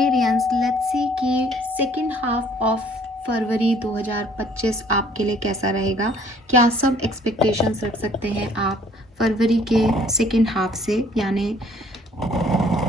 Aquarians, let's see कि second half of February 2025 आपके लिए कैसा रहेगा। क्या सब एक्सपेक्टेशंस रख सकते हैं आप फरवरी के सेकेंड हाफ से, यानी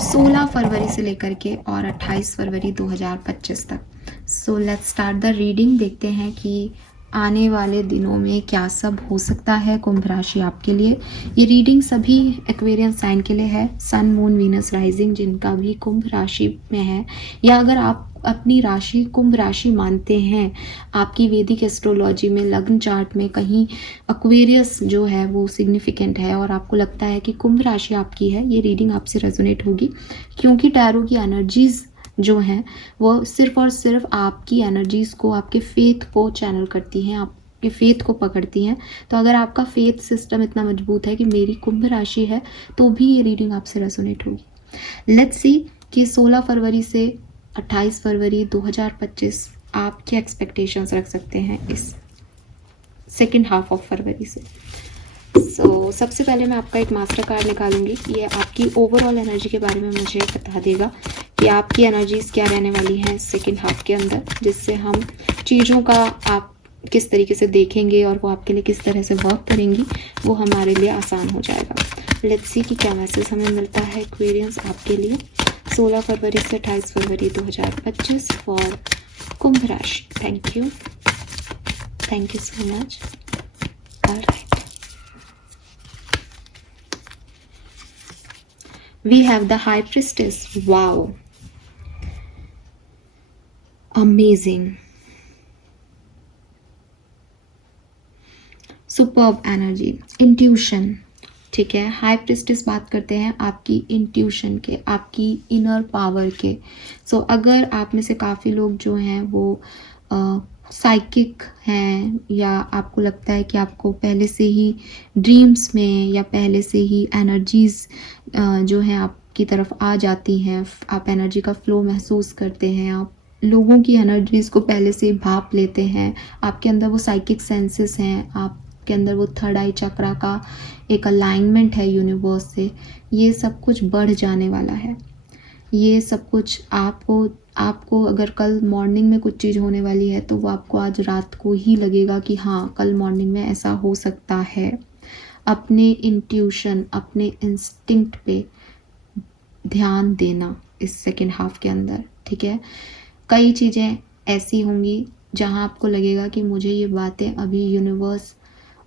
16 फरवरी से लेकर के और 28 फरवरी 2025 तक। So let's start the reading. देखते हैं कि आने वाले दिनों में क्या सब हो सकता है कुंभ राशि आपके लिए। ये रीडिंग सभी एक्वेरियन साइन के लिए है, सन मून वीनस राइजिंग जिनका भी कुंभ राशि में है, या अगर आप अपनी राशि कुंभ राशि मानते हैं, आपकी वैदिक एस्ट्रोलॉजी में लग्न चार्ट में कहीं एक्वेरियस जो है वो सिग्निफिकेंट है और आपको लगता है कि कुंभ राशि आपकी है, ये रीडिंग आपसे रेजोनेट होगी, क्योंकि टैरो की एनर्जीज जो हैं वो सिर्फ और सिर्फ आपकी एनर्जीज को, आपके फेथ को चैनल करती हैं, आपके फेथ को पकड़ती हैं। तो अगर आपका फेथ सिस्टम इतना मजबूत है कि मेरी कुंभ राशि है, तो भी ये रीडिंग आपसे रेजोनेट होगी। लेट्स सी कि 16 फरवरी से 28 फरवरी 2025 आप क्या एक्सपेक्टेशंस रख सकते हैं इस सेकेंड हाफ ऑफ फरवरी से। सबसे पहले मैं आपका एक मास्टर कार्ड निकालूंगी। ये आपकी ओवरऑल एनर्जी के बारे में मुझे बता देगा कि आपकी एनर्जीज क्या रहने वाली हैं सेकेंड हाफ के अंदर, जिससे हम चीज़ों का आप किस तरीके से देखेंगे और वो आपके लिए किस तरह से वर्क करेंगी, वो हमारे लिए आसान हो जाएगा। लेट्स सी कि क्या मैसेज हमें मिलता है एक्वेरियंस आपके लिए 16 फरवरी से 28 फरवरी 2025 फॉर कुंभ राशि। Thank you so much. Alright, we have the high priestess. Wow, amazing, superb energy, intuition। ठीक है, हाई प्रिस्टेस बात करते हैं आपकी इंट्यूशन के, आपकी इनर पावर के। अगर आप में से काफ़ी लोग जो हैं वो साइकिक हैं, या आपको लगता है कि आपको पहले से ही ड्रीम्स में या पहले से ही एनर्जीज जो हैं आपकी तरफ आ जाती हैं, आप एनर्जी का फ्लो महसूस करते हैं, आप लोगों की एनर्जीज को पहले से भाप लेते हैं, आपके अंदर वो साइकिक सेंसेस हैं, आपके अंदर वो थर्ड आई चक्रा का एक अलाइनमेंट है यूनिवर्स से, ये सब कुछ बढ़ जाने वाला है। ये सब कुछ आपको अगर कल मॉर्निंग में कुछ चीज़ होने वाली है, तो वो आपको आज रात को ही लगेगा कि हाँ, कल मॉर्निंग में ऐसा हो सकता है। अपने इंट्यूशन, अपने इंस्टिंक्ट पे ध्यान देना इस सेकेंड हाफ के अंदर। ठीक है, कई चीज़ें ऐसी होंगी जहाँ आपको लगेगा कि मुझे ये बातें अभी यूनिवर्स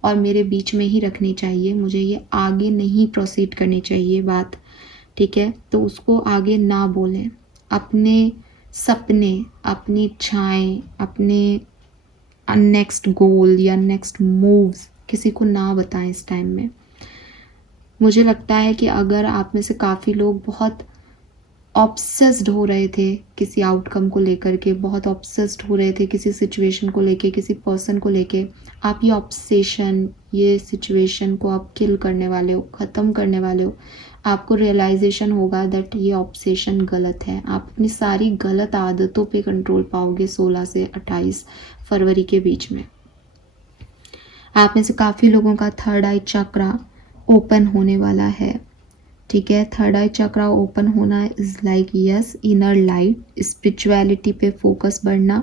और मेरे बीच में ही रखनी चाहिए, मुझे ये आगे नहीं प्रोसीड करनी चाहिए बात। ठीक है, तो उसको आगे ना बोलें। अपने सपने, अपनी इच्छाएं, अपने नेक्स्ट गोल या नेक्स्ट मूव्स किसी को ना बताएं इस टाइम में। मुझे लगता है कि अगर आप में से काफ़ी लोग बहुत ऑब्सेस्ड हो रहे थे किसी आउटकम को लेकर के, बहुत ऑब्सेस्ड हो रहे थे किसी सिचुएशन को लेके, किसी पर्सन को लेके, आप ये ऑब्सेशन, ये सिचुएशन को आप किल करने वाले हो, ख़त्म करने वाले हो। आपको रियलाइजेशन होगा दैट ये ऑब्सेशन गलत है। आप अपनी सारी गलत आदतों पे कंट्रोल पाओगे 16 से 28 फरवरी के बीच में। आप में से काफ़ी लोगों का थर्ड आई चक्रा ओपन होने वाला है। ठीक है, थर्ड आई चक्रा ओपन होना is like yes, inner light, spirituality पे फोकस बढ़ना।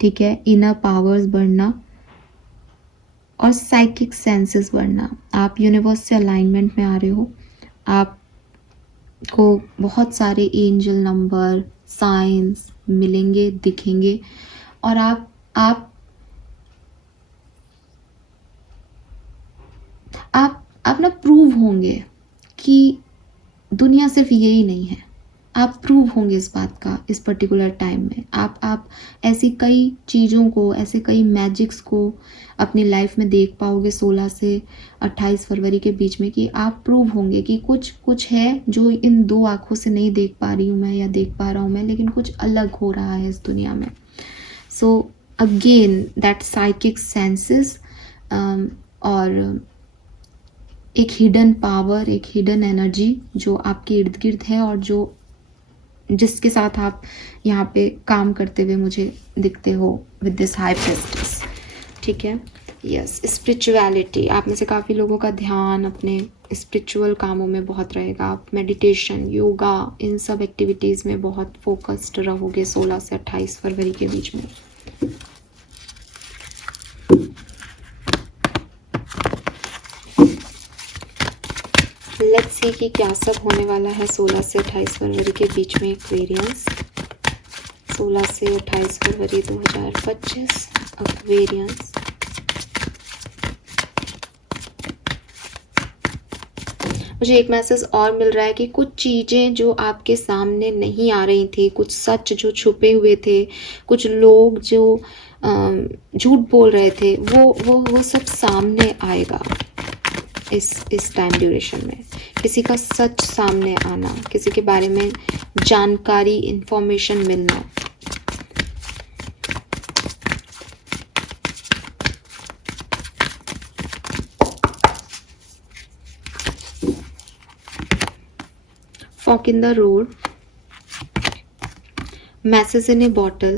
ठीक है, इनर पावर्स बढ़ना और साइकिक सेंसेस बढ़ना। आप यूनिवर्स से अलाइनमेंट में आ रहे हो, आपको बहुत सारे एंजल नंबर, साइंस मिलेंगे, दिखेंगे, और आप ना प्रूव होंगे कि दुनिया सिर्फ यही नहीं है। आप प्रूव होंगे इस बात का इस पर्टिकुलर टाइम में। आप ऐसी कई चीज़ों को, ऐसे कई मैजिक्स को अपनी लाइफ में देख पाओगे 16 से 28 फरवरी के बीच में, कि आप प्रूव होंगे कि कुछ है जो इन दो आँखों से नहीं देख पा रही हूँ मैं या देख पा रहा हूँ मैं, लेकिन कुछ अलग हो रहा है इस दुनिया में। So again that psychic senses और एक हिडन पावर, एक हिडन एनर्जी जो आपके इर्द गिर्द है और जिसके साथ आप यहाँ पे काम करते हुए मुझे दिखते हो विद दिस हाई प्रिस्टेस। ठीक है, यस, स्पिरिचुअलिटी। आप में से काफ़ी लोगों का ध्यान अपने स्पिरिचुअल कामों में बहुत रहेगा, आप मेडिटेशन, योगा, इन सब एक्टिविटीज़ में बहुत फोकस्ड रहोगे 16 से 28 फरवरी के बीच में। लेट्स सी कि क्या सब होने वाला है 16 से 28 फरवरी के बीच में एक्वेरियंस। 16 से 28 फरवरी 2025 एक्वेरियंस। मुझे एक मैसेज और मिल रहा है कि कुछ चीज़ें जो आपके सामने नहीं आ रही थी, कुछ सच जो छुपे हुए थे, कुछ लोग जो झूठ बोल रहे थे, वो सब सामने आएगा इस टाइम ड्यूरेशन में। किसी का सच सामने आना, किसी के बारे में जानकारी, इंफॉर्मेशन मिलना। Fork in the road, message in a bottle,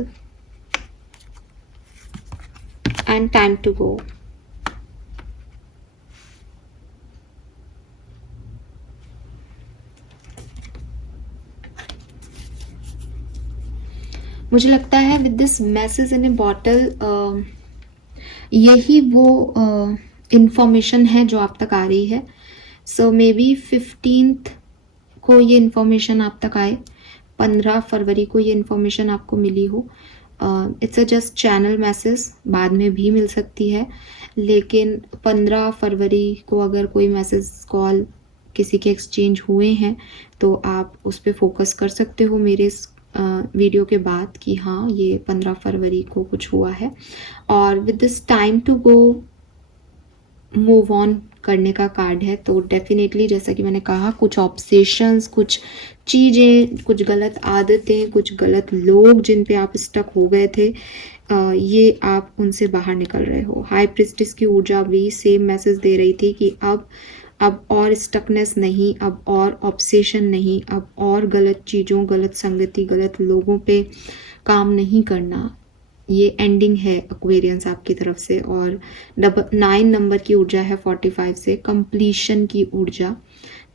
and time to go. मुझे लगता है with this message in A bottle यही वो इंफॉर्मेशन है जो आप तक आ रही है। सो मे बी 15th को ये इन्फॉर्मेशन आप तक आए, 15 फरवरी को ये इन्फॉर्मेशन आपको मिली हो। It's a just channel message, बाद में भी मिल सकती है, लेकिन 15 फरवरी को अगर कोई मैसेज कॉल किसी के एक्सचेंज हुए हैं तो आप उस पर फोकस कर सकते हो मेरे इस वीडियो के बाद कि हाँ ये 15 फरवरी को कुछ हुआ है। और with this time to go, move on करने का कार्ड है। तो डेफिनेटली जैसा कि मैंने कहा, कुछ ऑब्सेशंस, कुछ चीज़ें, कुछ गलत आदतें, कुछ गलत लोग जिन पे आप स्टक हो गए थे, ये आप उनसे बाहर निकल रहे हो। हाई प्रिस्टिस की ऊर्जा भी सेम मैसेज दे रही थी कि अब और स्टकनेस नहीं, अब और ऑब्सेशन नहीं, अब और गलत चीज़ों, गलत संगति, गलत लोगों पे काम नहीं करना। ये एंडिंग है एक्वेरियंस आपकी तरफ से। और 9 नंबर की ऊर्जा है 45 से, कंप्लीशन की ऊर्जा।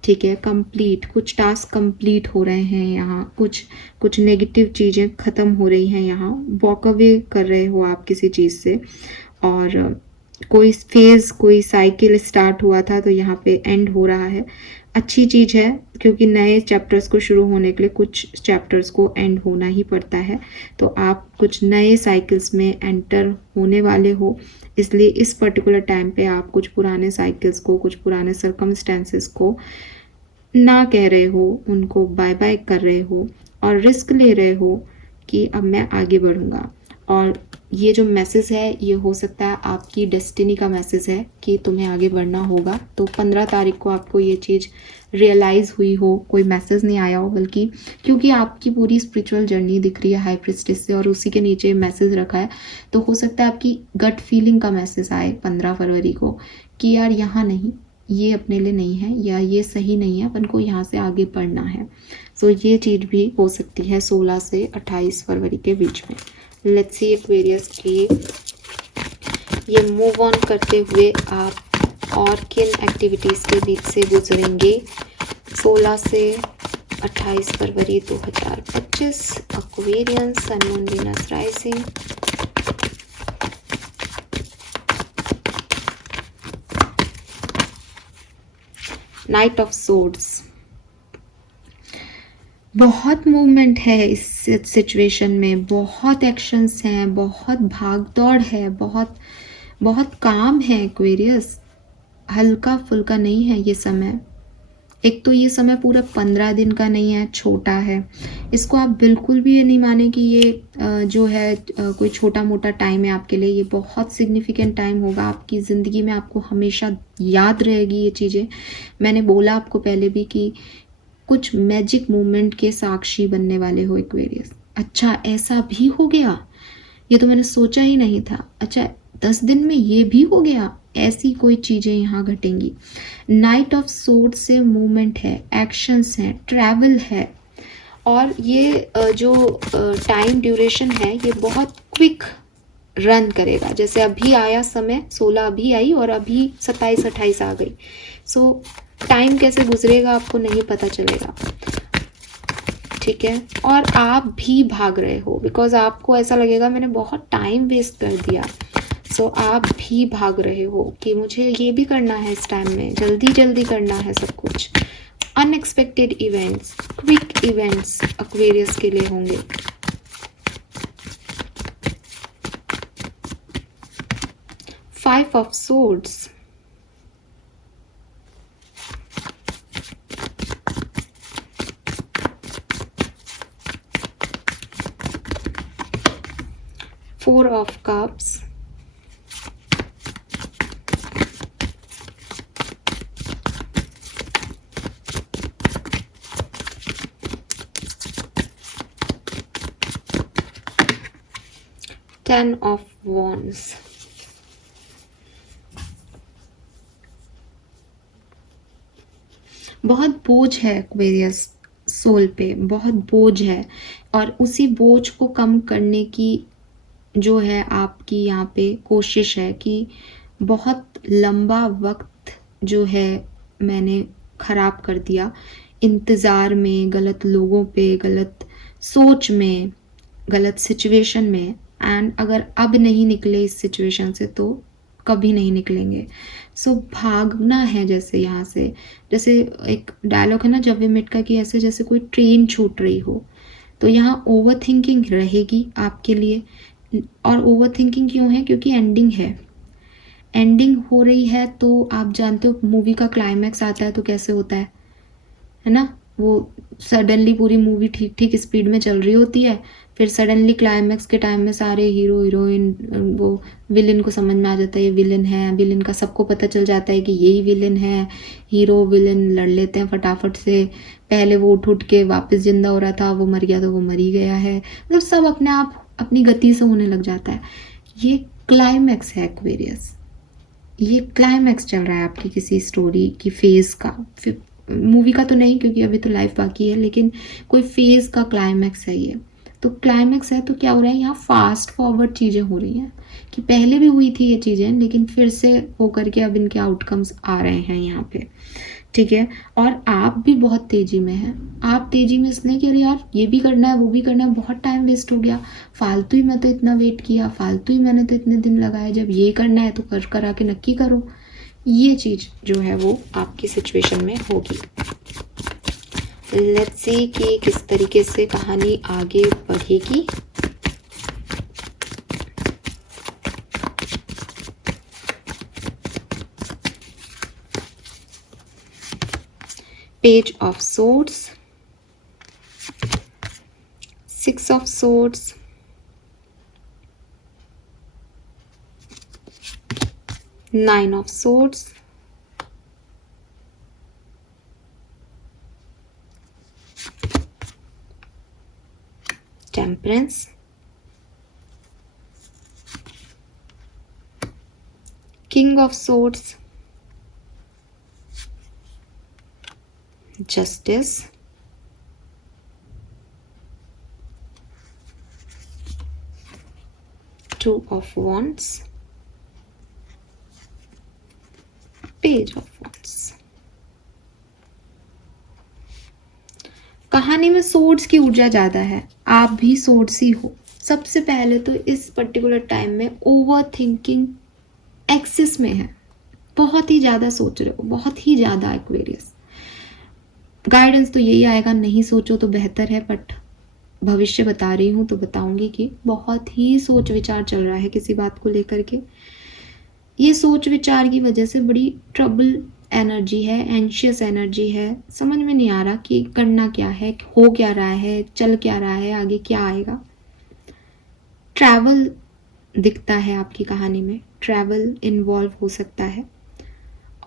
ठीक है, कंप्लीट, कुछ टास्क कंप्लीट हो रहे हैं यहाँ, कुछ नेगेटिव चीज़ें ख़त्म हो रही हैं यहाँ, वॉक अवे कर रहे हो आप किसी चीज़ से। और कोई फेज़, कोई साइकिल स्टार्ट हुआ था तो यहाँ पे एंड हो रहा है। अच्छी चीज़ है, क्योंकि नए चैप्टर्स को शुरू होने के लिए कुछ चैप्टर्स को एंड होना ही पड़ता है। तो आप कुछ नए साइकिल्स में एंटर होने वाले हो, इसलिए इस पर्टिकुलर टाइम पे आप कुछ पुराने साइकिल्स को, कुछ पुराने सर्कमस्टेंसेस को ना कह रहे हो, उनको बाय बाय कर रहे हो और रिस्क ले रहे हो कि अब मैं आगे बढ़ूँगा। और ये जो मैसेज है ये हो सकता है आपकी डेस्टिनी का मैसेज है कि तुम्हें आगे बढ़ना होगा। तो 15 तारीख को आपको ये चीज़ रियलाइज़ हुई हो, कोई मैसेज नहीं आया हो, बल्कि क्योंकि आपकी पूरी स्पिरिचुअल जर्नी दिख रही है हाई प्रिस्टिस से और उसी के नीचे मैसेज रखा है, तो हो सकता है आपकी गट फीलिंग का मैसेज आए 15 फरवरी को कि यार यहाँ नहीं, ये अपने लिए नहीं है, या ये सही नहीं है, अपन को यहाँ से आगे बढ़ना है। सो ये चीज़ भी हो सकती है 16 से 28 फरवरी के बीच में। लेट्स सी एक्वेरियस की ये मूव ऑन करते हुए आप और किन एक्टिविटीज़ के बीच से गुजरेंगे 16 से 28 फरवरी 2025 Aquarius, sun, moon, Venus, rising. Knight of swords, बहुत मूवमेंट है इस सिचुएशन में, बहुत एक्शंस हैं, बहुत भाग दौड़ है, बहुत काम है एक्वेरियस, हल्का फुल्का नहीं है ये समय। एक तो ये समय पूरा 15 दिन का नहीं है, छोटा है। इसको आप बिल्कुल भी ये नहीं माने कि ये जो है कोई छोटा मोटा टाइम है आपके लिए। ये बहुत सिग्निफिकेंट टाइम होगा आपकी ज़िंदगी में, आपको हमेशा याद रहेगी ये चीज़ें। मैंने बोला आपको पहले भी कि कुछ मैजिक मूवमेंट के साक्षी बनने वाले हो एक्वेरियस। अच्छा, ऐसा भी हो गया, ये तो मैंने सोचा ही नहीं था। अच्छा, 10 दिन में ये भी हो गया, ऐसी कोई चीज़ें यहाँ घटेंगी। नाइट ऑफ सोर्ड से मूवमेंट है, एक्शंस हैं, ट्रैवल है, और ये जो टाइम ड्यूरेशन है ये बहुत क्विक रन करेगा। जैसे अभी आया समय 16 अभी आई और अभी 27-28 आ गई। सो टाइम कैसे गुजरेगा आपको नहीं पता चलेगा, ठीक है। और आप भी भाग रहे हो बिकॉज आपको ऐसा लगेगा मैंने बहुत टाइम वेस्ट कर दिया। सो आप भी भाग रहे हो कि मुझे ये भी करना है इस टाइम में, जल्दी जल्दी करना है सब कुछ। Unexpected events, quick events Aquarius के लिए होंगे। Five of swords, four of cups, ten of wands. बहुत बोझ है एक्वेरियस सोल पे, बहुत बोझ है, और उसी बोझ को कम करने की जो है आपकी यहाँ पे कोशिश है कि बहुत लंबा वक्त जो है मैंने ख़राब कर दिया इंतज़ार में, गलत लोगों पे, गलत सोच में, गलत सिचुएशन में। एंड अगर अब नहीं निकले इस सिचुएशन से तो कभी नहीं निकलेंगे। सो भागना है जैसे यहाँ से, जैसे एक डायलॉग है ना जब वी मेट का, कि ऐसे जैसे कोई ट्रेन छूट रही हो। तो यहाँ ओवर थिंकिंग रहेगी आपके लिए। और ओवर थिंकिंग क्यों है? क्योंकि एंडिंग है, एंडिंग हो रही है। तो आप जानते हो मूवी का क्लाइमैक्स आता है तो कैसे होता है ना, वो सडनली पूरी मूवी ठीक ठीक स्पीड में चल रही होती है, फिर सडनली क्लाइमैक्स के टाइम में सारे हीरो हीरोइन वो विलन को समझ में आ जाता है ये विलन है, विलन का सबको पता चल जाता है कि यही विलन है। हीरो विलन लड़ लेते हैं फटाफट से, पहले वो उठ उठ के वापस जिंदा हो रहा था, वो मर गया तो वो मर ही गया है, मतलब सब अपने आप अपनी गति से होने लग जाता है। ये क्लाइमैक्स है एक्वेरियस, ये क्लाइमैक्स चल रहा है आपकी किसी स्टोरी की फेज़ का, मूवी का तो नहीं क्योंकि अभी तो लाइफ बाकी है, लेकिन कोई फेज़ का क्लाइमैक्स है ये। तो क्लाइमैक्स है तो क्या हो रहा है यहाँ, फास्ट फॉरवर्ड चीज़ें हो रही हैं कि पहले भी हुई थी ये चीज़ें लेकिन फिर से हो करके अब इनके आउटकम्स आ रहे हैं यहाँ पे, ठीक है। और आप भी बहुत तेज़ी में हैं, आप तेज़ी में इसलिए कि अरे यार ये भी करना है वो भी करना है, बहुत टाइम वेस्ट हो गया, फालतू ही मैं तो इतना वेट किया, फालतू ही मैंने तो इतने दिन लगाए, जब ये करना है तो कर करा के नक्की करो। ये चीज़ जो है वो आपकी सिचुएशन में होगी। लेट्स सी कि किस तरीके से कहानी आगे बढ़ेगी। Page of swords, six of swords, nine of swords, temperance, king of swords, justice, two of wands, page of wands. कहानी में सोर्ड्स की ऊर्जा ज़्यादा है, आप भी सोर्ड्स ही हो। सबसे पहले तो इस पर्टिकुलर टाइम में ओवर थिंकिंग एक्सिस में है, बहुत ही ज़्यादा सोच रहे हो, बहुत ही ज़्यादा एक्वेरियस। गाइडेंस तो यही आएगा, नहीं सोचो तो बेहतर है, बट भविष्य बता रही हूँ तो बताऊंगी कि बहुत ही सोच विचार चल रहा है किसी बात को लेकर के। ये सोच विचार की वजह से बड़ी ट्रबल एनर्जी है, एंशियस एनर्जी है, समझ में नहीं आ रहा कि करना क्या है, हो क्या रहा है, चल क्या रहा है, आगे क्या आएगा। ट्रैवल दिखता है आपकी कहानी में, ट्रैवल इन्वॉल्व हो सकता है,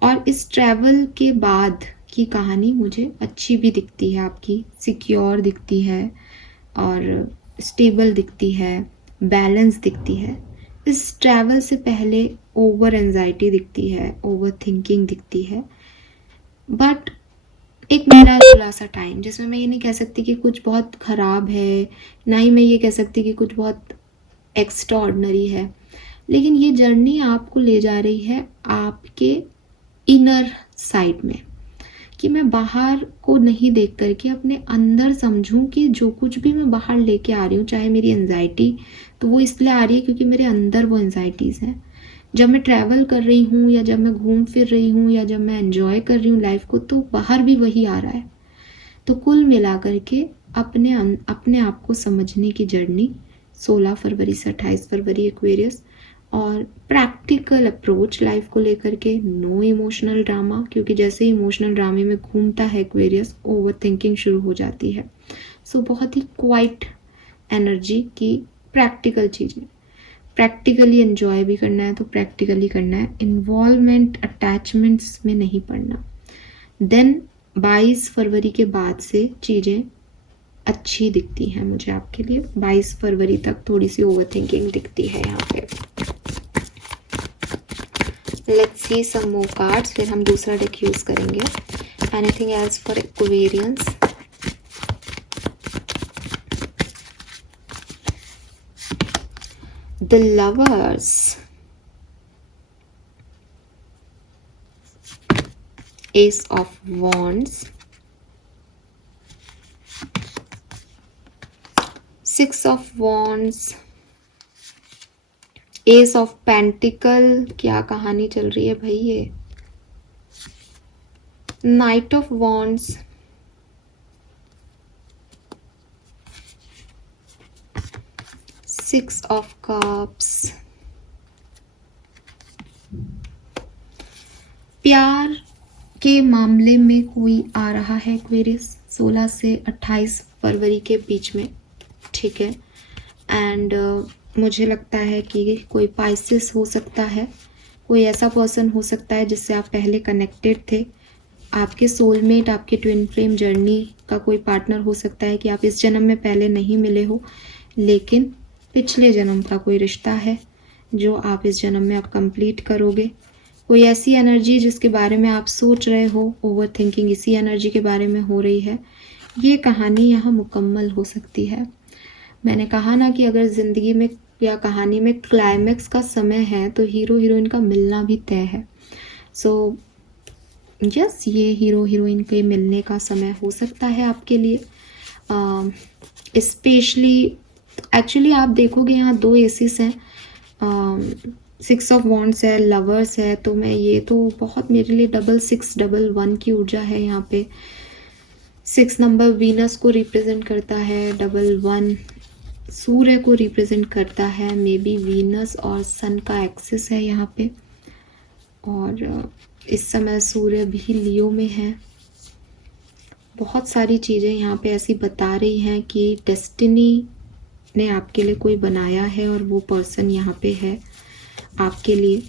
और इस ट्रैवल के बाद की कहानी मुझे अच्छी भी दिखती है आपकी, सिक्योर दिखती है और स्टेबल दिखती है, बैलेंस दिखती है। इस ट्रैवल से पहले ओवर एंजाइटी दिखती है, ओवर थिंकिंग दिखती है, बट एक मिला जुला सा टाइम जिसमें मैं ये नहीं कह सकती कि कुछ बहुत ख़राब है, ना ही मैं ये कह सकती कि कुछ बहुत एक्स्ट्रा ऑर्डिनरी है, लेकिन ये जर्नी आपको ले जा रही है आपके इनर साइड में, कि मैं बाहर को नहीं देख करके अपने अंदर समझूं कि जो कुछ भी मैं बाहर लेके आ रही हूँ, चाहे मेरी एंजाइटी, तो वो इसलिए आ रही है क्योंकि मेरे अंदर वो एंजाइटीज़ हैं। जब मैं ट्रैवल कर रही हूँ या जब मैं घूम फिर रही हूँ या जब मैं एंजॉय कर रही हूँ लाइफ को, तो बाहर भी वही आ रहा है। तो कुल मिला करके अपने आप को समझने की जर्नी 16 फरवरी से 28 फरवरी एक्वेरियस, और प्रैक्टिकल अप्रोच लाइफ को लेकर के, नो इमोशनल ड्रामा, क्योंकि जैसे ही इमोशनल ड्रामे में घूमता है एक्वेरियस, ओवर थिंकिंग शुरू हो जाती है। सो बहुत ही क्वाइट एनर्जी की प्रैक्टिकल चीज़ें, प्रैक्टिकली एंजॉय भी करना है तो प्रैक्टिकली करना है, इन्वॉल्वमेंट अटैचमेंट्स में नहीं पड़ना। देन 22 फरवरी के बाद से चीज़ें अच्छी दिखती हैं मुझे आपके लिए। 22 फरवरी तक थोड़ी सी ओवर थिंकिंग दिखती है यहाँ पे। Let's see some more cards, फिर हम दूसरा डेक यूज करेंगे। Anything else for Aquarians? The lovers, S of wands, 6 of wands, S of pentacle. क्या कहानी चल रही है भाई ये? Night of wands, 6 of cups. प्यार के मामले में कोई आ रहा है एक्वेरियस 16 से 28 फरवरी के बीच में, ठीक है। एंड मुझे लगता है कि कोई पाइसेस हो सकता है, कोई ऐसा पर्सन हो सकता है जिससे आप पहले कनेक्टेड थे, आपके सोलमेट, आपके ट्विन फ्लेम जर्नी का कोई पार्टनर हो सकता है कि आप इस जन्म में पहले नहीं मिले हो, लेकिन पिछले जन्म का कोई रिश्ता है जो आप इस जन्म में आप कंप्लीट करोगे। कोई ऐसी एनर्जी जिसके बारे में आप सोच रहे हो, ओवर थिंकिंग इसी एनर्जी के बारे में हो रही है। ये कहानी यहाँ मुकम्मल हो सकती है। मैंने कहा ना कि अगर ज़िंदगी में या कहानी में क्लाइमैक्स का समय है तो हीरो हीरोइन का मिलना भी तय है। सो यस, ये हीरो हीरोइन के मिलने का समय हो सकता है आपके लिए। स्पेशली एक्चुअली आप देखोगे यहाँ 2 एसिस हैं, 6 ऑफ वॉन्ड्स है, लवर्स है, तो मैं ये तो बहुत मेरे लिए 6611 की ऊर्जा है यहाँ पे। 6 नंबर वीनस को रिप्रेजेंट करता है, 11 सूर्य को रिप्रेजेंट करता है। मे बी वीनस और सन का एक्सिस है यहाँ पे, और इस समय सूर्य भी लियो में है। बहुत सारी चीज़ें यहाँ पे ऐसी बता रही हैं कि डेस्टिनी ने आपके लिए कोई बनाया है और वो पर्सन यहाँ पे है आपके लिए।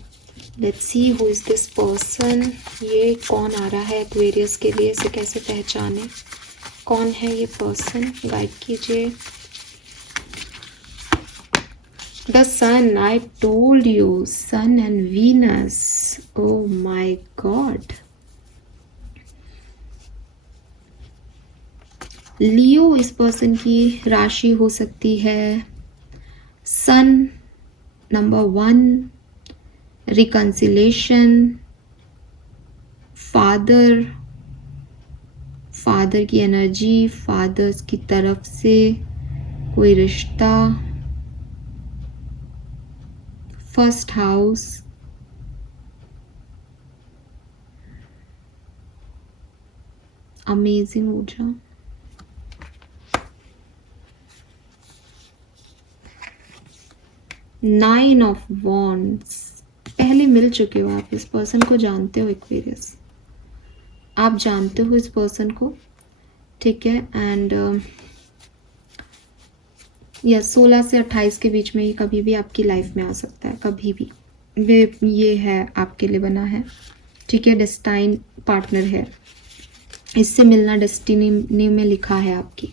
Let's see who is this person. ये कौन आ रहा है एक्वेरियस के लिए, इसे कैसे पहचाने, कौन है ये पर्सन, गाइड कीजिए। The sun, I told you, sun and Venus. Oh my God. लियो इस पर्सन की राशि हो सकती है। सन नंबर 1, रिकंसिलेशन, फादर की एनर्जी, फादर्स की तरफ से कोई रिश्ता, फर्स्ट हाउस, अमेजिंग ऊर्जा। नाइन ऑफ वॉन्ड्स, पहले मिल चुके हो आप, इस पर्सन को जानते हो एक्वेरियस, आप जानते हो इस पर्सन को, ठीक है। एंड या 16 से 28 के बीच में ही कभी भी आपकी लाइफ में आ सकता है, कभी भी। ये है आपके लिए बना है, ठीक है, डेस्टाइन पार्टनर है, इससे मिलना डेस्टिनी में लिखा है आपकी।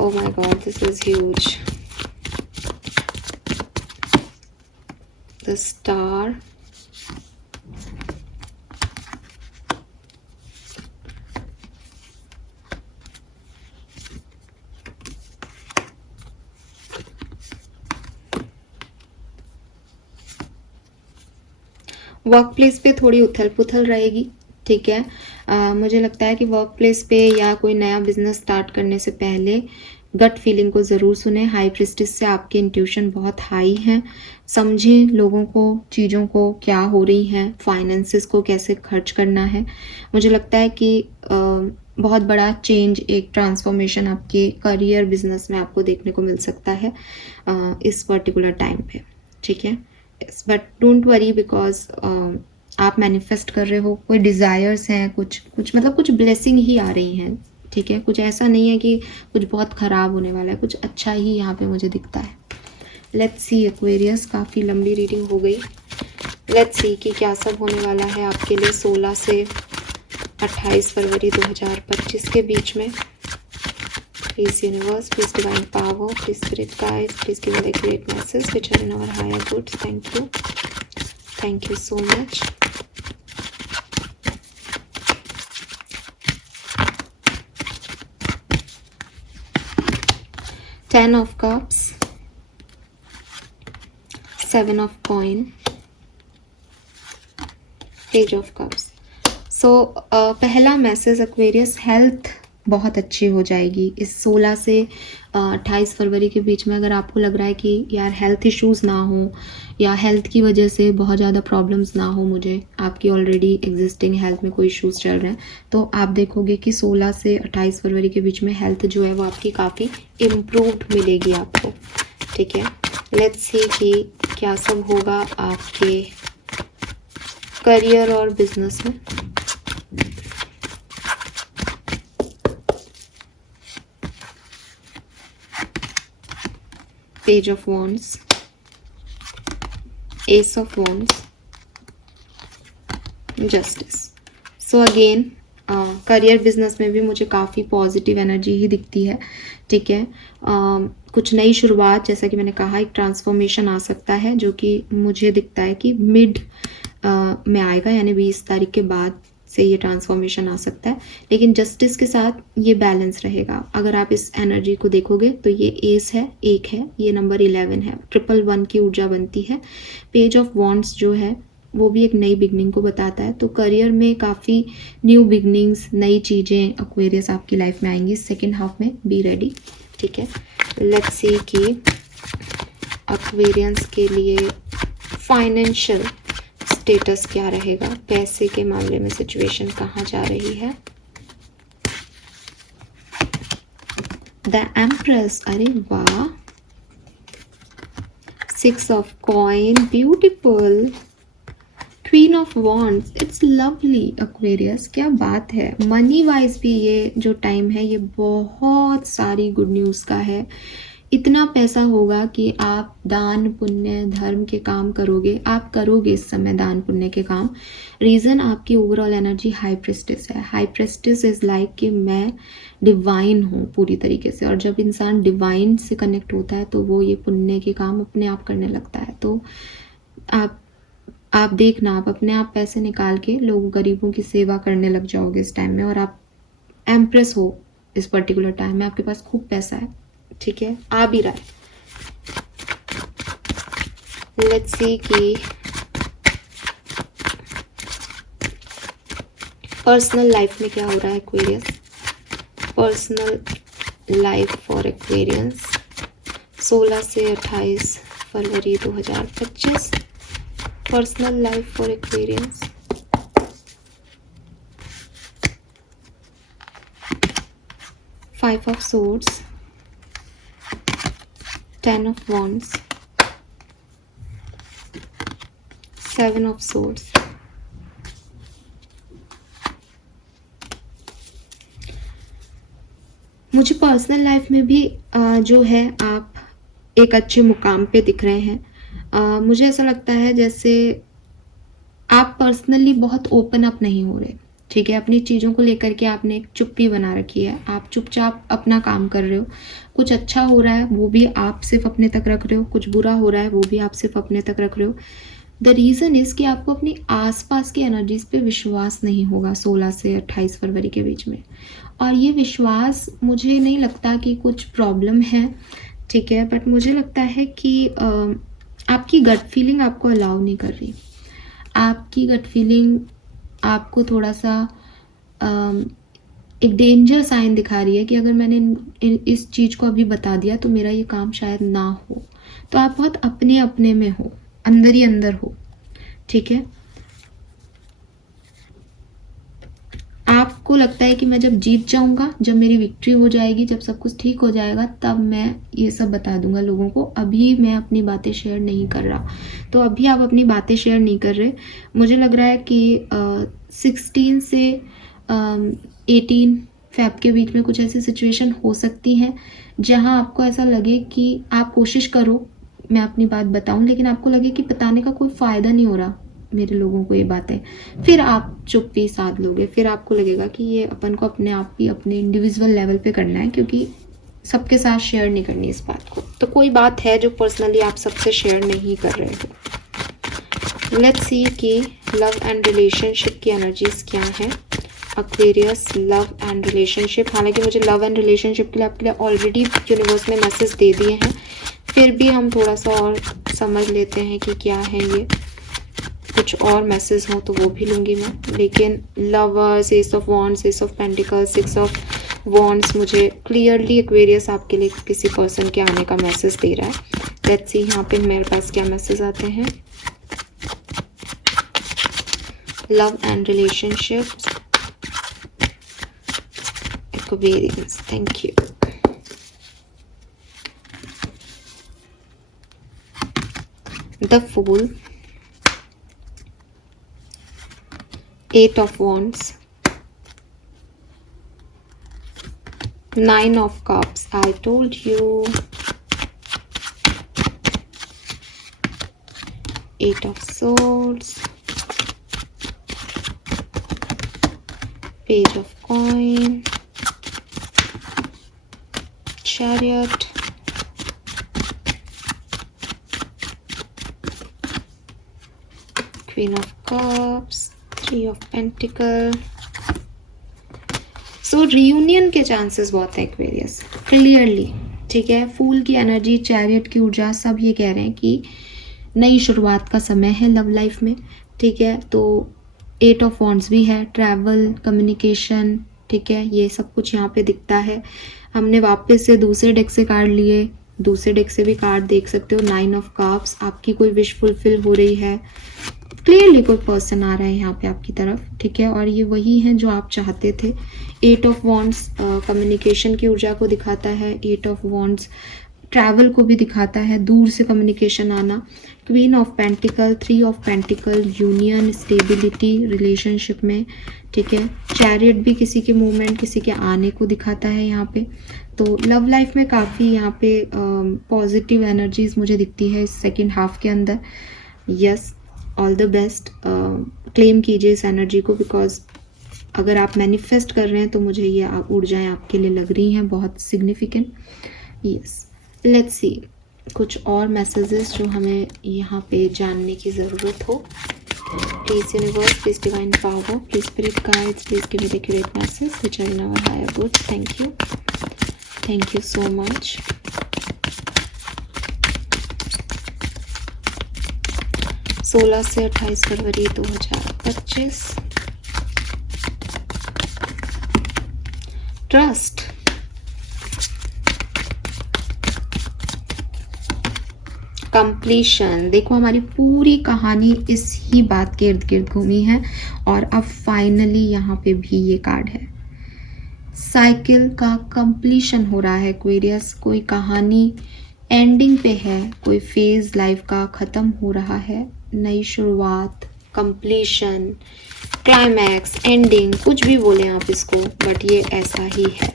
Oh my God, this is huge. The star, work place पे थोड़ी उथल पुथल रहेगी, ठीक है। मुझे लगता है कि वर्क प्लेस पे या कोई नया बिजनेस स्टार्ट करने से पहले गट फीलिंग को ज़रूर सुने। हाई प्रिस्टिस से आपके इंट्यूशन बहुत हाई हैं। समझें लोगों को, चीज़ों को क्या हो रही हैं, फाइनेंसेस को कैसे खर्च करना है। मुझे लगता है कि बहुत बड़ा चेंज, एक ट्रांसफॉर्मेशन आपके करियर बिजनेस में आपको देखने को मिल सकता है इस पर्टिकुलर टाइम पे, ठीक है। बट डोंट वरी, बिकॉज आप मैनिफेस्ट कर रहे हो, कोई डिज़ायर्स हैं, कुछ मतलब कुछ ब्लेसिंग ही आ रही हैं, ठीक है। कुछ ऐसा नहीं है कि कुछ बहुत ख़राब होने वाला है, कुछ अच्छा ही यहाँ पे मुझे दिखता है। लेट्स सी एक्वेरियस, काफ़ी लंबी रीडिंग हो गई। लेट्स सी कि क्या सब होने वाला है आपके लिए 16 से 28 फरवरी 2025 के बीच में। Please universe, please divine power, please spirit guide, please give me the great message which are in our higher goods. Thank you so much. Ten of Cups, Seven of Coin, Page of Cups. So पहला message Aquarius, health बहुत अच्छी हो जाएगी इस 16 से 28 फरवरी के बीच में। अगर आपको लग रहा है कि यार हेल्थ इश्यूज़ ना हो या हेल्थ की वजह से बहुत ज़्यादा प्रॉब्लम्स ना हो, मुझे आपकी ऑलरेडी एग्जिस्टिंग हेल्थ में कोई इश्यूज़ चल रहे हैं, तो आप देखोगे कि 16 से 28 फरवरी के बीच में हेल्थ जो है वो आपकी काफ़ी इम्प्रूव्ड मिलेगी आपको, ठीक है। लेट्स सी कि क्या सब होगा आपके करियर और बिजनेस में। Page of Wands, Ace of Wands, Justice. So again career business में भी मुझे काफ़ी पॉजिटिव एनर्जी ही दिखती है, ठीक है। कुछ नई शुरुआत, जैसा कि मैंने कहा, एक ट्रांसफॉर्मेशन आ सकता है जो कि मुझे दिखता है कि मिड में आएगा, यानी 20 तारीख के बाद से ये ट्रांसफॉर्मेशन आ सकता है। लेकिन जस्टिस के साथ ये बैलेंस रहेगा। अगर आप इस एनर्जी को देखोगे तो ये एस है, एक है, ये नंबर 11 है, 111 की ऊर्जा बनती है। पेज ऑफ वॉन्ड्स जो है वो भी एक नई बिगनिंग को बताता है। तो करियर में काफ़ी न्यू बिगनिंग्स, नई चीज़ें एक्वेरियस आपकी लाइफ में आएंगी सेकेंड हाफ में। बी रेडी, ठीक है। लेट्स सी कि एक्वेरियंस के लिए फाइनेंशियल स्टेटस क्या रहेगा, पैसे के मामले में सिचुएशन कहाँ जा रही है। द एम्प्रेस, अरे वाह, 6 of coin, beautiful. Queen of wands, it's lovely Aquarius, क्या बात है। मनी वाइज भी ये जो टाइम है ये बहुत सारी गुड न्यूज़ का है। इतना पैसा होगा कि आप दान पुण्य धर्म के काम करोगे, आप करोगे इस समय दान पुण्य के काम। रीज़न, आपकी ओवरऑल एनर्जी हाई प्रेस्टिस है। हाई प्रेस्टिस इज़ लाइक कि मैं डिवाइन हूँ पूरी तरीके से, और जब इंसान डिवाइन से कनेक्ट होता है तो वो ये पुण्य के काम अपने आप करने लगता है। तो आप देखना, आप अपने आप पैसे निकाल के लोगों, गरीबों की सेवा करने लग जाओगे इस टाइम में, और आप एम्प्रेस हो इस पर्टिकुलर टाइम में, आपके पास खूब पैसा है, ठीक है, आ भी रहा है। लेट्स सी कि पर्सनल लाइफ में क्या हो रहा है Aquarius. Personal life for Aquarians 16 से 28 फरवरी 2025। Personal life for Aquarians, five of swords, 10 of Wands, 7 of Swords. मुझे पर्सनल लाइफ में भी जो है आप एक अच्छे मुकाम पे दिख रहे हैं। मुझे ऐसा लगता है जैसे आप पर्सनली बहुत ओपन अप नहीं हो रहे, ठीक है। अपनी चीज़ों को लेकर के आपने एक चुप्पी बना रखी है, आप चुपचाप अपना काम कर रहे हो। कुछ अच्छा हो रहा है वो भी आप सिर्फ अपने तक रख रहे हो, कुछ बुरा हो रहा है वो भी आप सिर्फ अपने तक रख रहे हो। द रीज़न इज़ कि आपको अपनी आसपास की एनर्जीज पे विश्वास नहीं होगा 16 से 28 फरवरी के बीच में। और ये विश्वास, मुझे नहीं लगता कि कुछ प्रॉब्लम है, ठीक है, बट मुझे लगता है कि आपकी गट फीलिंग आपको अलाउ नहीं कर रही। आपकी गट फीलिंग आपको थोड़ा सा एक डेंजर साइन दिखा रही है कि अगर मैंने इस चीज़ को अभी बता दिया तो मेरा ये काम शायद ना हो। तो आप बहुत अपने अपने में हो, अंदर ही अंदर हो, ठीक है। आपको लगता है कि मैं जब जीत जाऊंगा, जब मेरी विक्ट्री हो जाएगी, जब सब कुछ ठीक हो जाएगा, तब मैं ये सब बता दूंगा लोगों को। अभी मैं अपनी बातें शेयर नहीं कर रहा। तो अभी आप अपनी बातें शेयर नहीं कर रहे। मुझे लग रहा है कि 16 से 18 फेब के बीच में कुछ ऐसी सिचुएशन हो सकती हैं जहां आपको ऐसा लगे कि आप कोशिश करो मैं अपनी बात बताऊं, लेकिन आपको लगे कि बताने का कोई फ़ायदा नहीं हो रहा मेरे लोगों को ये बातें। फिर आप चुप्पी साध लोगे, फिर आपको लगेगा कि ये अपन को अपने आप ही अपने इंडिविजुअल लेवल पे करना है, क्योंकि सबके साथ शेयर नहीं करनी इस बात को। तो कोई बात है जो पर्सनली आप सबसे शेयर नहीं कर रहे हो। लेट्स सी कि लव एंड रिलेशनशिप की एनर्जीज क्या है। Aquarius, love and relationship. हालांकि मुझे लव एंड रिलेशनशिप के लिए आपके लिए ऑलरेडी यूनिवर्स ने मैसेज दे दिए हैं, फिर भी हम थोड़ा सा और समझ लेते हैं कि क्या है ये। कुछ और मैसेज हो तो वो भी लूँगी मैं, लेकिन lovers, S of wands, S of pentacles, six of wands, मुझे क्लियरली एक्वेरियस आपके लिए किसी पर्सन के आने का मैसेज दे रहा है। लेट्स सी यहाँ पे मेरे पास क्या मैसेज आते हैं। Love and relationship, Aquarius, thank you. The fool, Eight of Wands, Nine of Cups, I told you, Eight of Swords, Page of Coin, Chariot, Queen of Cups, Three of Pentacles। So reunion के chances बहुत है Aquarius, clearly, ठीक है। फूल की energy, chariot की ऊर्जा, सब ये कह रहे हैं कि नई शुरुआत का समय है लव लाइफ में, ठीक है। तो एट ऑफ वॉन्ड्स भी है, ट्रैवल, कम्युनिकेशन, ठीक है, ये सब कुछ यहाँ पे दिखता है। हमने वापस से दूसरे डेक से कार्ड लिए, दूसरे डेक से भी कार्ड देख सकते हो। नाइन ऑफ कप्स, आपकी कोई विश फुलफिल हो रही है, क्लियरली कोई पर्सन आ रहा है यहाँ पे आपकी तरफ, ठीक है, और ये वही है जो आप चाहते थे। एट ऑफ वॉन्ड्स कम्युनिकेशन की ऊर्जा को दिखाता है, एट ऑफ वॉन्ड्स ट्रैवल को भी दिखाता है, दूर से कम्युनिकेशन आना। Queen of pentacle, three of pentacle, union, stability relationship में, ठीक है। चैरियट भी किसी के मूवमेंट, किसी के आने को दिखाता है यहाँ पे। तो लव लाइफ में काफ़ी यहाँ पे पॉजिटिव एनर्जीज मुझे दिखती है इस सेकेंड हाफ के अंदर। Yes, all the best, claim कीजिए इस एनर्जी को, बिकॉज अगर आप मैनिफेस्ट कर रहे हैं तो मुझे ये ऊर्जाएं आपके लिए लग रही हैं बहुत सिग्निफिकेंट। यस, लेट्स सी कुछ और मैसेजेस जो हमें यहाँ पे जानने की ज़रूरत हो। Please universe, please divine power, please spirit guides, please give me the accurate message which are in our higher good. Thank you so much. 16 से 28 फरवरी 2025। Trust, completion. देखो हमारी पूरी कहानी इस ही बात के इर्द गिर्द घूमी है और अब फाइनली यहाँ पे भी ये कार्ड है। साइकिल का कंप्लीशन हो रहा है एक्वेरियस, कोई कहानी एंडिंग पे है, कोई फेज लाइफ का ख़त्म हो रहा है। नई शुरुआत, कंप्लीशन, क्लाइमैक्स, एंडिंग, कुछ भी बोले आप इसको, बट ये ऐसा ही है।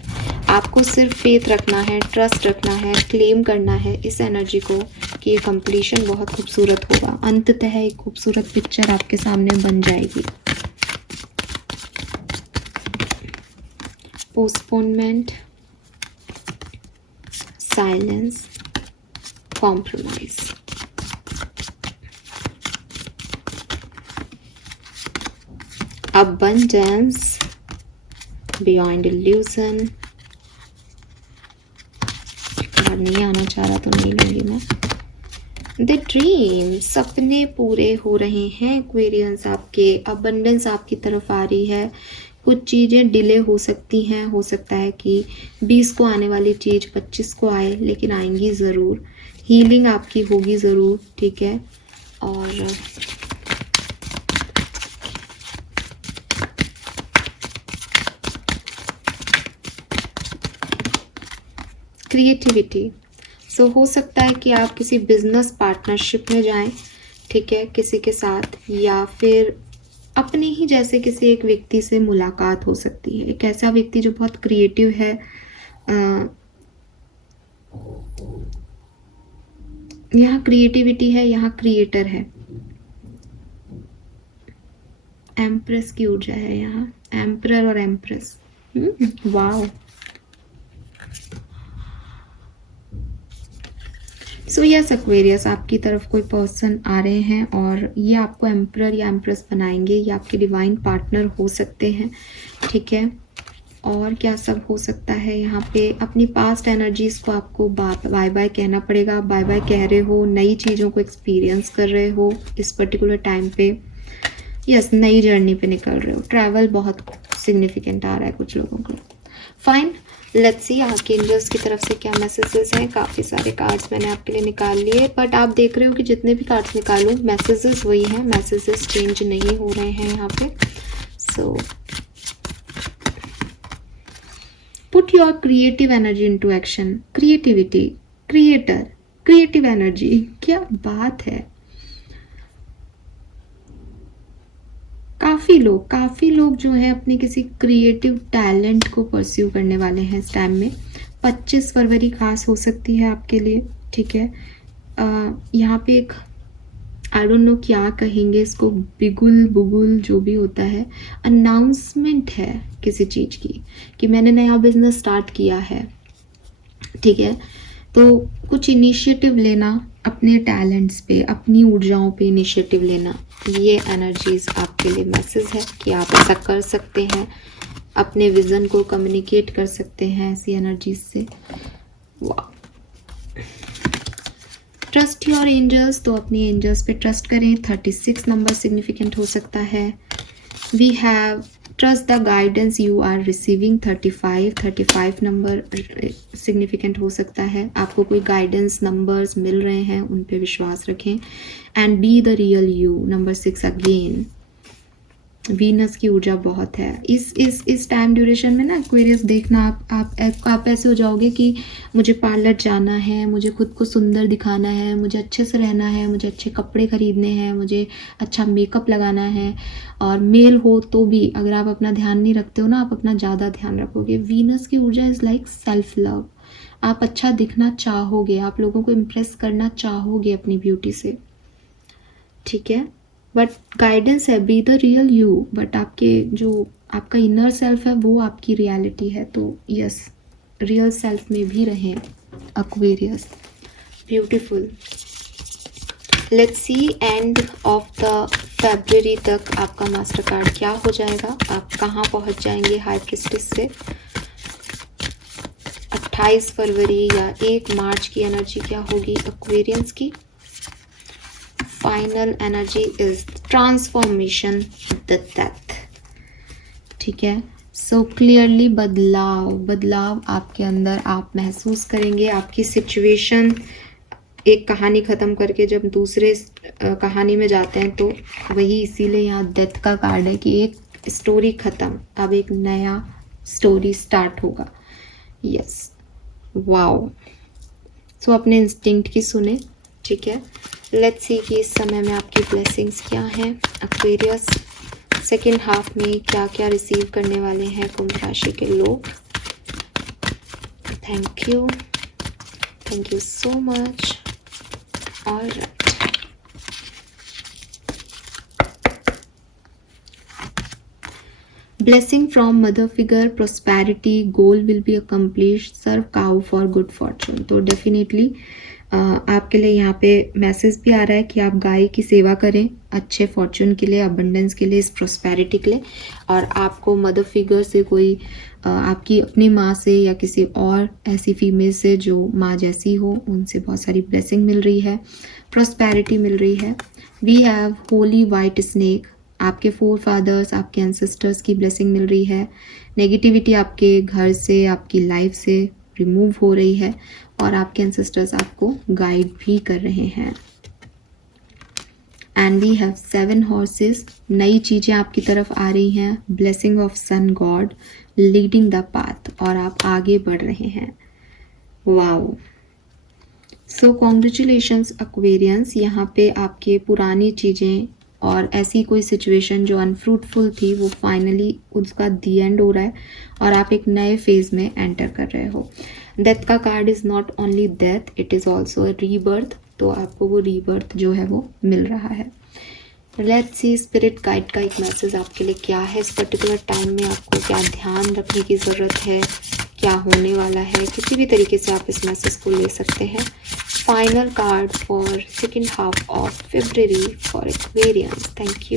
आपको सिर्फ फेथ रखना है, ट्रस्ट रखना है, क्लेम करना है इस एनर्जी को कि ये कंप्लीशन बहुत खूबसूरत होगा। अंततः एक खूबसूरत पिक्चर आपके सामने बन जाएगी। Postponement, silence, compromise. abundance, beyond illusion। Card नहीं आना चाह रहा तो नहीं लूंगी मैं। द ड्रीम, सपने पूरे हो रहे हैं एक्वेरियंस आपके, अबंडेंस आपकी तरफ आ रही है। कुछ चीज़ें डिले हो सकती हैं, हो सकता है कि 20 को आने वाली चीज़ 25 को आए, लेकिन आएंगी ज़रूर। हीलिंग आपकी होगी ज़रूर, ठीक है। और क्रिएटिविटी, सो हो सकता है कि आप किसी बिजनेस पार्टनरशिप में जाएं, ठीक है, किसी के साथ, या फिर अपने ही जैसे किसी एक व्यक्ति से मुलाकात हो सकती है। एक ऐसा व्यक्ति जो बहुत क्रिएटिव है, यहाँ क्रिएटिविटी है, यहाँ क्रिएटर है। एम्प्रेस की ऊर्जा है यहाँ, एम्परर और empress. Wow. So yes Aquarius, आपकी तरफ कोई पर्सन आ रहे हैं और ये आपको एम्परर या एम्प्रेस बनाएंगे, ये आपके डिवाइन पार्टनर हो सकते हैं, ठीक है। और क्या सब हो सकता है यहाँ पे, अपनी पास्ट एनर्जीज को आपको बाय बाय कहना पड़ेगा। बाय बाय कह रहे हो, नई चीज़ों को एक्सपीरियंस कर रहे हो इस पर्टिकुलर टाइम पे। यस, नई जर्नी पे निकल रहे हो। ट्रैवल बहुत सिग्निफिकेंट आ रहा है कुछ लोगों को। फाइन, लेट्स सी आर्कएंजल्स की तरफ से क्या मैसेजेस हैं। काफ़ी सारे कार्ड्स मैंने आपके लिए निकाल लिए, बट आप देख रहे हो कि जितने भी कार्ड्स निकालूं मैसेजेस वही हैं, मैसेजेस चेंज नहीं हो रहे हैं यहाँ पे। So put your creative energy into action. Creativity, creator, creative energy, क्या बात है। काफ़ी लोग जो है अपने किसी क्रिएटिव टैलेंट को परस्यू करने वाले हैं इस टाइम में। 25 फरवरी खास हो सकती है आपके लिए, ठीक है। यहाँ पे एक आई डोंट नो क्या कहेंगे इसको, बिगुल बुगुल जो भी होता है, अनाउंसमेंट है किसी चीज़ की कि मैंने नया बिजनेस स्टार्ट किया है, ठीक है। तो कुछ इनिशिएटिव लेना अपने टैलेंट्स पे, अपनी ऊर्जाओं पे इनिशिएटिव लेना, ये एनर्जीज आपके लिए मैसेज है कि आप ऐसा कर सकते हैं, अपने विज़न को कम्युनिकेट कर सकते हैं ऐसी एनर्जीज से। वाह। ट्रस्ट योर एंजल्स, तो अपनी एंजल्स पे ट्रस्ट करें। 36 नंबर सिग्निफिकेंट हो सकता है। We have trust the guidance you are receiving. 35 number significant हो सकता है। आपको कोई गाइडेंस नंबर्स मिल रहे हैं, उन पे विश्वास रखें। And be the real you, number 6 again. Venus की ऊर्जा बहुत है इस टाइम ड्यूरेशन में ना एक्वेरियस। देखना आप ऐसे हो जाओगे कि मुझे पार्लर जाना है, मुझे खुद को सुंदर दिखाना है, मुझे अच्छे से रहना है, मुझे अच्छे कपड़े खरीदने हैं, मुझे अच्छा मेकअप लगाना है। और मेल हो तो भी अगर आप अपना ध्यान नहीं रखते हो ना, आप अपना ज़्यादा ध्यान रखोगे। वीनस की ऊर्जा इज़ लाइक सेल्फ लव। आप अच्छा दिखना चाहोगे, आप लोगों को इम्प्रेस करना चाहोगे अपनी ब्यूटी से, ठीक है। बट गाइडेंस है, be the real you. But आपके जो आपका इनर सेल्फ है वो आपकी रियलिटी है। तो यस, रियल सेल्फ में भी रहें Aquarius. Beautiful. Let's see end of the फरवरी तक आपका मास्टर कार्ड क्या हो जाएगा, आप कहाँ पहुँच जाएंगे हाई प्रिस्टेस से। 28 फरवरी या 1 मार्च की एनर्जी क्या होगी एक्वेरियंस की। Final energy is transformation, the death, ठीक है। सो क्लियरली बदलाव आपके अंदर आप महसूस करेंगे। आपकी सिचुएशन, एक कहानी ख़त्म करके जब दूसरे कहानी में जाते हैं तो वही, इसीलिए यहाँ डेथ का कार्ड है कि एक स्टोरी ख़त्म, अब एक नया स्टोरी स्टार्ट होगा। Yes, wow. सो अपने इंस्टिंक्ट की सुने, ठीक है। लेट्स सी कि इस समय में आपकी ब्लेसिंग्स क्या हैं एक्वेरियस। सेकेंड हाफ में क्या क्या रिसीव करने वाले हैं कुंभ राशि के लोग। Thank you so much. Alright, blessing from mother figure, prosperity, goal will be accomplished, serve cow for good fortune। तो डेफिनेटली आपके लिए यहाँ पे मैसेज भी आ रहा है कि आप गाय की सेवा करें, अच्छे फॉर्चून के लिए, अबंडेंस के लिए, इस प्रॉस्पेरिटी के लिए। और आपको मदर फिगर से कोई आपकी अपनी माँ से या किसी और ऐसी फीमेल से जो माँ जैसी हो, उनसे बहुत सारी ब्लेसिंग मिल रही है, प्रॉस्पेरिटी मिल रही है। We have holy white snake, आपके फोर फादर्स, आपके एंसेस्टर्स की ब्लेसिंग मिल रही है। नेगेटिविटी आपके घर से, आपकी लाइफ से रिमूव हो रही है और आपके एंसेस्टर्स आपको गाइड भी कर रहे हैं। एंड वी हैव 7 हॉर्सेस, नई चीज़ें आपकी तरफ आ रही हैं, blessing of sun god leading the path, और आप आगे बढ़ रहे हैं। Wow, so congratulations Aquarians. यहाँ पे आपके पुरानी चीज़ें और ऐसी कोई सिचुएशन जो अनफ्रूटफुल थी, वो फाइनली उसका दी एंड हो रहा है और आप एक नए फेज में एंटर कर रहे हो। डेथ का card is not only death, it is also rebirth, तो आपको वो रीबर्थ जो है वो मिल रहा है। लेट्स सी स्पिरिट गाइड का एक मैसेज आपके लिए क्या है इस पर्टिकुलर टाइम में, आपको क्या ध्यान रखने की ज़रूरत है, क्या होने वाला है। किसी भी तरीके से आप इस मैसेज को ले सकते हैं। Final card for second half of February for Aquarians. Thank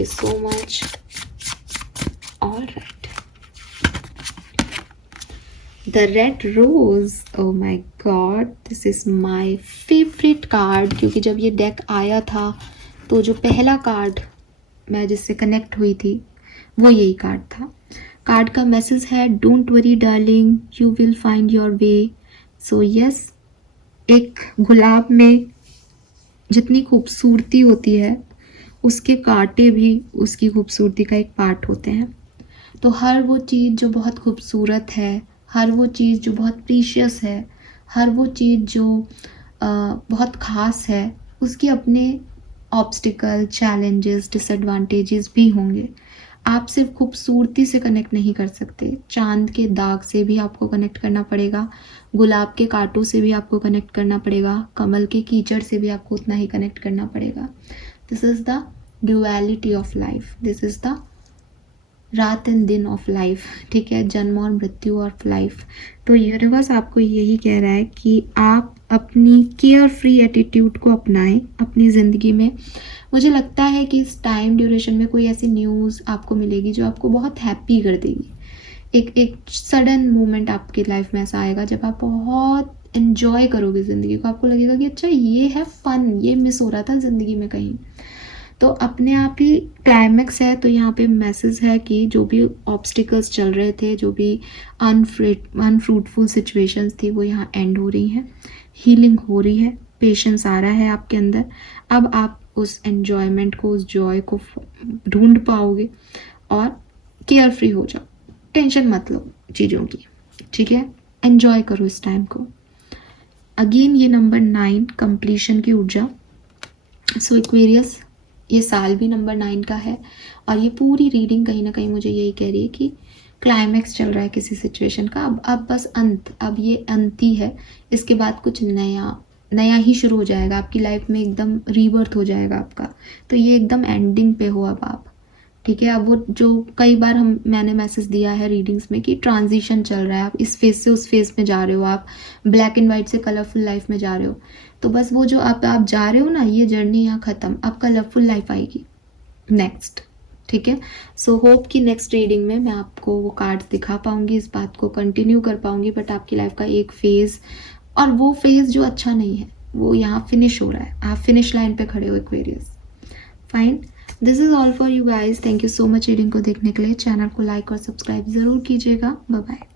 you so much. All right, the red rose, oh my god, this is my favourite card, क्योंकि जब ये डेक आया था तो जो पहला कार्ड मैं जिससे कनेक्ट हुई थी वो यही कार्ड था। कार्ड का मैसेज है, don't worry darling, you will find your way. So yes, एक गुलाब में जितनी खूबसूरती होती है, उसके कांटे भी उसकी खूबसूरती का एक पार्ट होते हैं। तो हर वो चीज़ जो बहुत खूबसूरत है, हर वो चीज़ जो बहुत प्रीशियस है, हर वो चीज़ जो बहुत ख़ास है, उसके अपने ऑब्स्टिकल, चैलेंजेस, डिसएडवांटेजेस भी होंगे। आप सिर्फ खूबसूरती से कनेक्ट नहीं कर सकते, चांद के दाग से भी आपको कनेक्ट करना पड़ेगा, गुलाब के कांटों से भी आपको कनेक्ट करना पड़ेगा, कमल के कीचड़ से भी आपको उतना ही कनेक्ट करना पड़ेगा। This is the duality of life, this is the रात एंड दिन ऑफ लाइफ, ठीक है, जन्म और मृत्यु ऑफ लाइफ। तो यूनिवर्स आपको यही कह रहा है कि आप अपनी केयर फ्री एटीट्यूड को अपनाएं अपनी ज़िंदगी में। मुझे लगता है कि इस टाइम ड्यूरेशन में कोई ऐसी न्यूज़ आपको मिलेगी जो आपको बहुत हैप्पी कर देगी। एक सडन मोमेंट आपकी लाइफ में ऐसा आएगा जब आप बहुत एंजॉय करोगे ज़िंदगी को, आपको लगेगा कि अच्छा ये है फन, ये मिस हो रहा था ज़िंदगी में कहीं। तो अपने आप ही क्लाइमैक्स है। तो यहाँ पे मैसेज है कि जो भी ऑब्स्टिकल्स चल रहे थे, जो भी अनफ्रूटफुल सिचुएशंस थी, वो यहाँ एंड हो रही हैं, हीलिंग हो रही है, पेशेंस आ रहा है आपके अंदर। अब आप उस एन्जॉयमेंट को, उस जॉय को ढूंढ पाओगे और केयर फ्री हो जाओ, टेंशन मत लो चीज़ों की, ठीक है, एन्जॉय करो इस टाइम को। अगेन ये नंबर 9, कंप्लीशन की ऊर्जा। सो एक्वेरियस, ये साल भी नंबर 9 का है और ये पूरी रीडिंग कहीं ना कहीं मुझे यही कह रही है कि क्लाइमैक्स चल रहा है किसी सिचुएशन का, अब बस अंत, अब ये अंत ही है, इसके बाद कुछ नया ही शुरू हो जाएगा आपकी लाइफ में, एकदम रीबर्थ हो जाएगा आपका। तो ये एकदम एंडिंग पे हो अब आप, ठीक है। अब वो जो कई बार मैंने मैसेज दिया है रीडिंग्स में कि ट्रांजिशन चल रहा है, आप इस फेज से उस फेज में जा रहे हो, आप ब्लैक एंड वाइट से कलरफुल लाइफ में जा रहे हो। तो बस वो जो आप जा रहे हो ना, ये जर्नी यहाँ ख़त्म, अब कलरफुल लाइफ आएगी नेक्स्ट, ठीक है। सो होप कि नेक्स्ट रीडिंग में मैं आपको वो कार्ड्स दिखा पाऊंगी, इस बात को कंटिन्यू कर पाऊंगी। बट आपकी लाइफ का एक फेज़, और वो फेज़ जो अच्छा नहीं है, वो यहाँ फिनिश हो रहा है, आप फिनिश लाइन पे खड़े हो Aquarius. Fine, this is all for you guys. Thank you so much reading को देखने के लिए। चैनल को लाइक और सब्सक्राइब ज़रूर कीजिएगा। Bye bye.